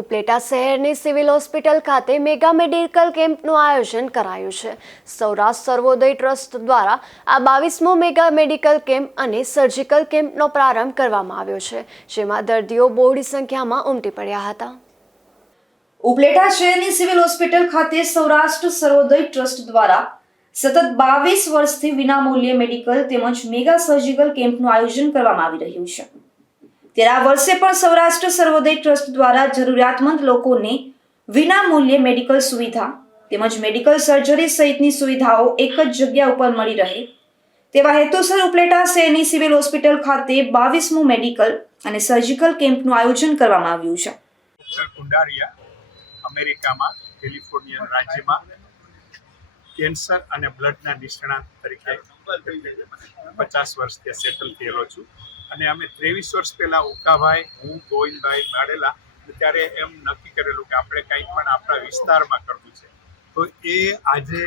ઉપલેટા શહેરની civil hospital ખાતે mega medical કેમ્પનું આયોજન કરાયું છે. સૌરાષ્ટ્ર સર્વોદય ટ્રસ્ટ દ્વારા આ બાવીસમો મેગા મેડિકલ કેમ્પ અને સર્જિકલ કેમ્પનો પ્રારંભ કરવામાં આવ્યો છે, જેમાં દર્દીઓ બહોળી સંખ્યામાં ઉમટી પડ્યા હતા. ઉપલેટા શહેરની સિવિલ હોસ્પિટલ ખાતે સૌરાષ્ટ્ર સર્વોદય ટ્રસ્ટ દ્વારા સતત બાવીસ વર્ષથી વિનામૂલ્યે મેડિકલ તેમજ મેગા સર્જિકલ કેમ્પનું આયોજન કરવામાં આવી રહ્યું છે. ત્યારે આ વર્ષે પણ સૌરાષ્ટ્ર સર્વોદય ટ્રસ્ટ દ્વારા જરૂરિયાતમંદ લોકોને વિનામૂલ્યે મેડિકલ સુવિધા તેમજ મેડિકલ સર્જરી સહિતની સુવિધાઓ એક જ જગ્યા ઉપર મળી રહે તેવા હેતુસર ઉપલેટા શહેરની સિવિલ હોસ્પિટલ ખાતે બાવીસમું મેડિકલ અને સર્જિકલ કેમ્પનું આયોજન કરવામાં આવ્યું છે. અમેરિકામાં, કેલિફોર્નિયા રાજ્યમાં કેન્સર અને બ્લડના નિષ્ણાત તરીકે પચાસ વર્ષથી સેટલ થયેલો છું. અને અમે ત્રેવીસ વર્ષ પહેલા ઉકાભાઈ, હું, ગોવિંદભાઈ માડેલા ત્યારે એમ નક્કી કરેલું કે આપણે કંઈક પણ આપણા વિસ્તારમાં કરવું છે. તો એ આજે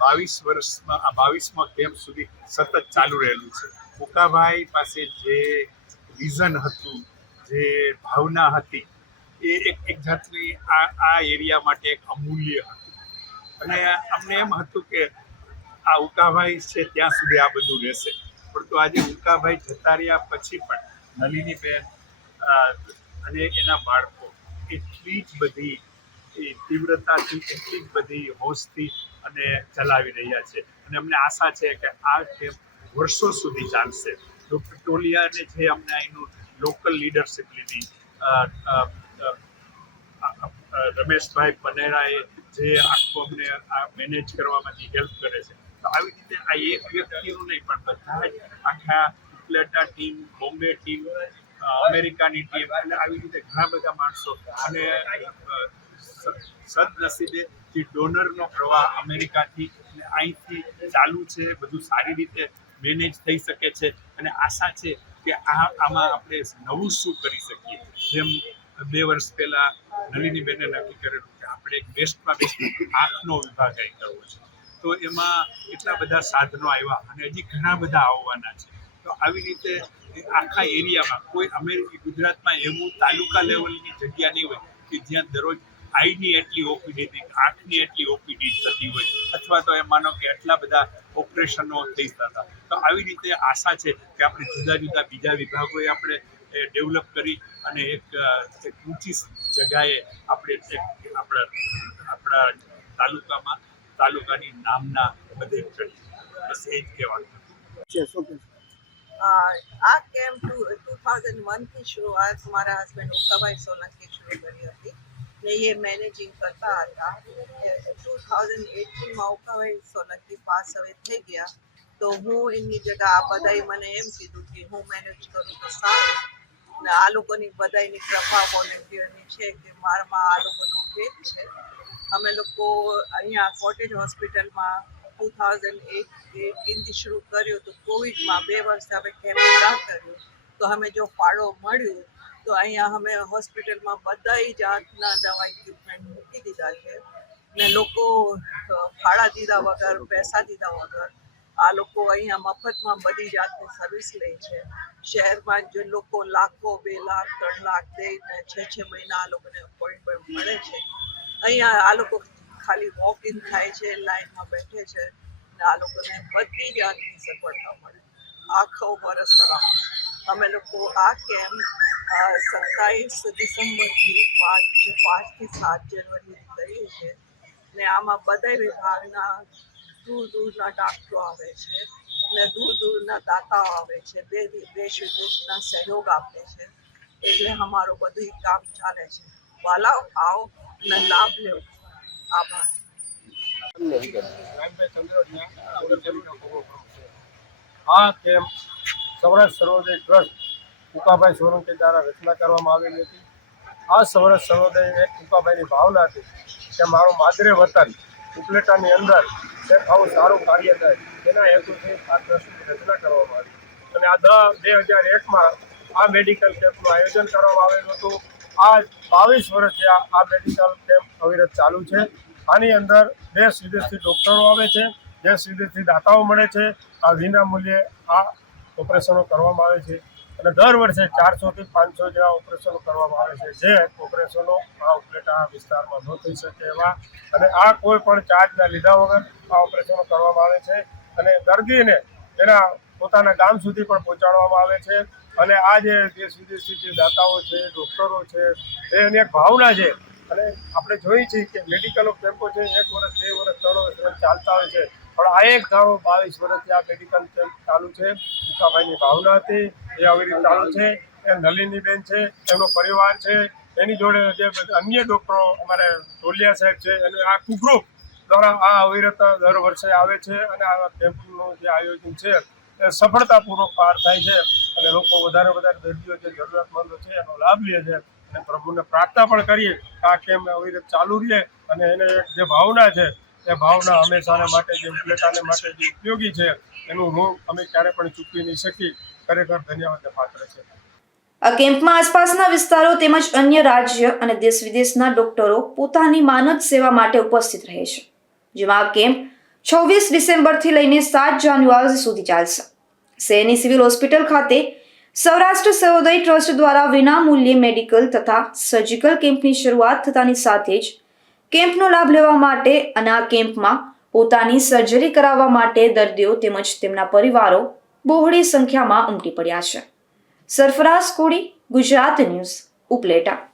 બાવીસ વર્ષમાં, આ બાવીસમાં કેમ્પ સુધી સતત ચાલુ રહેલું છે. ઉકાભાઈ પાસે જે વિઝન હતું, જે ભાવના હતી, એ એક એક જાતની આ આ એરિયા માટે એક અમૂલ્ય હતું. અને અમને એમ હતું કે આ ઉકાભાઈ છે ત્યાં સુધી આ બધું રહેશે. પરંતુ આજે ઉકાભાઈ જતા પછી પણ નલીની બેન અને એના બાળકો એટલી જ બધી તીવ્રતાથી એટલી જ બધી હોશથી અને ચલાવી રહ્યા છે. અને અમને આશા છે કે આ કેમ્પ વર્ષો સુધી ચાલશે. ડૉક્ટર ટોલિયાને જે અમને અહીંનું લોકલ લીડરશિપ લીધી રમેશભાઈ પનેરાએ જે આખું અમને આ મેનેજ કરવામાંથી હેલ્પ કરે છે. આવી રીતે આ એક વ્યક્તિનું પણ બધા જ આખા ઉપલેટા ટીમ, બોમ્બે ટીમ અમેરિકાની ટીમ એટલે આવી રીતે ઘણા બધા માણસો અને સદનસીબે જે ડોનરનો પ્રવાહ અમેરિકાથી અને અહીંથી ચાલુ છે, બધું સારી રીતે મેનેજ થઈ શકે છે અને આશા છે કે આ, આમાં આપણે નવું શું કરી શકીએ. જેમ બે વર્ષ પહેલા નલિનીબેને નક્કી કરેલું કે આપણે બેસ્ટમાં બેસ્ટ આંખનો વિભાગ અહીં કરવો છે. તો એમાં એટલા બધા સાધનો આવ્યા અને હજી ઘણા બધા આવવાના છે. તો આવી રીતે આખા એરિયામાં કોઈ અમેરિકી ગુજરાતમાં એવું તાલુકા લેવલની જગ્યા નહીં હોય કે જ્યાં દરરોજ આઈની એટલી ઓપીડી આંખની એટલી ઓપીડી થતી હોય. અથવા તો એ માનો કે એટલા બધા ઓપરેશનો થઈ જતા તો આવી રીતે આશા છે કે આપણે જુદા જુદા બીજા વિભાગોએ આપણે ડેવલપ કરી અને એક ઊંચી જગાએ આપણે આપણા આપણા તાલુકામાં તાલુકાની નામના બધે બસ એ જ કહેવાનું. આ આ કેમ્પ ટુ થાઉઝન્ડ વનથી શરૂઆત મારા હસબન્ડ ઉકાભાઈ સોલંકી શરૂ કરી હતી ને એ મેનેજિંગ કરતા હતા. ટુ થાઉઝન્ડ એટીનમાં ઉકાભાઈ સોલંકી પાસ હવે થઈ ગયા. તો હું એમની જગ્યા આ બધાએ મને એમ કીધું કે હું મેનેજ કરું તો સારું. ને આ લોકોની બધાની કૃપા વોલેન્ટિયરની છે કે મારામાં આ લોકોનો ભેદ છે. અમે લોકો અહીંયા કોટેજ હોસ્પિટલમાં ટુ થાઉઝન્ડ એટ એટીનથી શરૂ કર્યું તો કોવિડમાં બે વર્ષ અમે કેમ્પ કર્યું. તો અમે જો ફાળો મળ્યું, તો અહીંયા અમે હોસ્પિટલમાં બધાય જાતના દવા ઇક્વિપમેન્ટ મૂકી દીધા છે. ને લોકો ફાળા દીધા વગર, પૈસા દીધા વગર, આ લોકો અહીંયા મફતમાં બધી જાતની સર્વિસ લે છે. શહેરમાં જે લોકો લાખો, બે લાખ, ત્રણ લાખ દઈને છ છ મહિના આ લોકોને અપોઇન્ટમેન્ટ મળે છે. અહીંયા આ લોકો ખાલી વોક ઇન થાય છે, લાઈનમાં બેઠે છે, ને આ લોકોને બધી જાતની સગવડતા મળે. આખો વર્ષ દરમિયાન અમે લોકો આ કેમ્પ સત્તાવીસ ડિસેમ્બરથી પાંચ, પાંચથી સાત જાન્યુઆરી કરીએ છીએ. ને આમાં બધા વિભાગના દૂર દૂરના ડૉક્ટરો આવે છે, ને દૂર દૂરના દાતાઓ આવે છે, બે દેશ વિદેશના સહયોગ આપે છે. એટલે અમારું બધું કામ ચાલે છે. વાલા આવો. ને લાભ લેવો આભાર. આ કેમ્પ સૌરાષ્ટ્ર સર્વોદય ટ્રસ્ટ ઉકાભાઈ સોલંકી દ્વારા રચના કરવામાં આવેલી હતી. આ સૌરાષ્ટ્ર સર્વોદય એક ઉકાભાઈની ભાવના હતી કે મારું માદરે વતન ઉપલેટાની અંદર એક આવું સારું કાર્ય થાય. તેના હેતુથી આ ટ્રસ્ટની રચના કરવામાં આવી. અને આ દ બે હજાર એકમાં આ મેડિકલ કેમ્પનું આયોજન કરવામાં આવેલું હતું. આ બાવીસ વર્ષથી આ મેડિકલ કેમ્પ અવિરત ચાલુ છે. આની અંદર દેશ વિદેશથી ડૉક્ટરો આવે છે. દેશ વિદેશથી દાતાઓ મળે છે. આ વિના મૂલ્યે આ ઓપરેશનો કરવામાં આવે છે. અને દર વર્ષે ચારસોથી પાંચસો જેવા ઓપરેશનો કરવામાં આવે છે. જે ઓપરેશનો આ ઉપલેટા વિસ્તારમાં ન થઈ શકે એવા. અને આ કોઈ પણ ચાર્જના લીધા વગર આ ઓપરેશનો કરવામાં આવે છે. અને દર્દીને એના પોતાના ગામ સુધી પણ પહોંચાડવામાં આવે છે. અને આ જે દેશ વિદેશી જે દાતાઓ છે, ડૉક્ટરો છે, એ એની એક ભાવના છે. અને આપણે જોઈએ છીએ કે મેડિકલ કેમ્પો છે, એક વર્ષ, બે વર્ષ, ત્રણ વર્ષ ચાલતા હોય છે. પણ આ એક ધારો બાવીસ વર્ષથી આ મેડિકલ કેમ્પ ચાલુ છે. ઉકાભાઈની ભાવના હતી, એ આવી રીતે ચાલુ છે. એ નલિનીબેન છે, એમનો પરિવાર છે. એની જોડે જે અન્ય ડૉક્ટરો અમારે ઢોલિયા સાહેબ છે, અને આ ગ્રુપ દ્વારા આ અવિરત દર વર્ષે આવે છે. અને આ કેમ્પનું જે આયોજન છે સફળતાપૂર્વક પાર થાય છે અને લોકો વધારે વધારે દર્દીઓ જે જરૂરિયાતમંદો છે એનો લાભ લે છે અને પ્રભુને પ્રાર્થના પણ કરીએ કે આ આવી રીતે ચાલુ રહે અને એને જે ભાવના છે, એ ભાવના હંમેશાને માટે જે ઉપલેટાને માટે જે ઉપયોગી છે, એનું ઋણ અમે ક્યારે પણ ચૂકવી નહીં શકી ખરેખર ધન્યવાદને પાત્ર છે. આ કેમ્પમાં આસપાસના વિસ્તારો તેમજ અન્ય રાજ્ય અને દેશ વિદેશના ડોક્ટરો પોતાની માનદ સેવા માટે ઉપસ્થિત રહે છે. જેમાં આ કેમ્પ છવ્વીસ ડિસેમ્બરથી લઈને સાત જાન્યુઆરી સુધી ચાલશે. શહેરની સિવિલ હોસ્પિટલ ખાતે સૌરાષ્ટ્ર સર્વોદય ટ્રસ્ટ દ્વારા વિનામૂલ્યે મેડિકલ તથા સર્જિકલ કેમ્પની શરૂઆત થતાની સાથે જ કેમ્પનો લાભ લેવા માટે અને આ કેમ્પમાં પોતાની સર્જરી કરાવવા માટે દર્દીઓ તેમજ તેમના પરિવારો બહોળી સંખ્યામાં ઉમટી પડ્યા છે. સરફરાઝ કોડી ગુજરાત ન્યૂઝ, ઉપલેટા.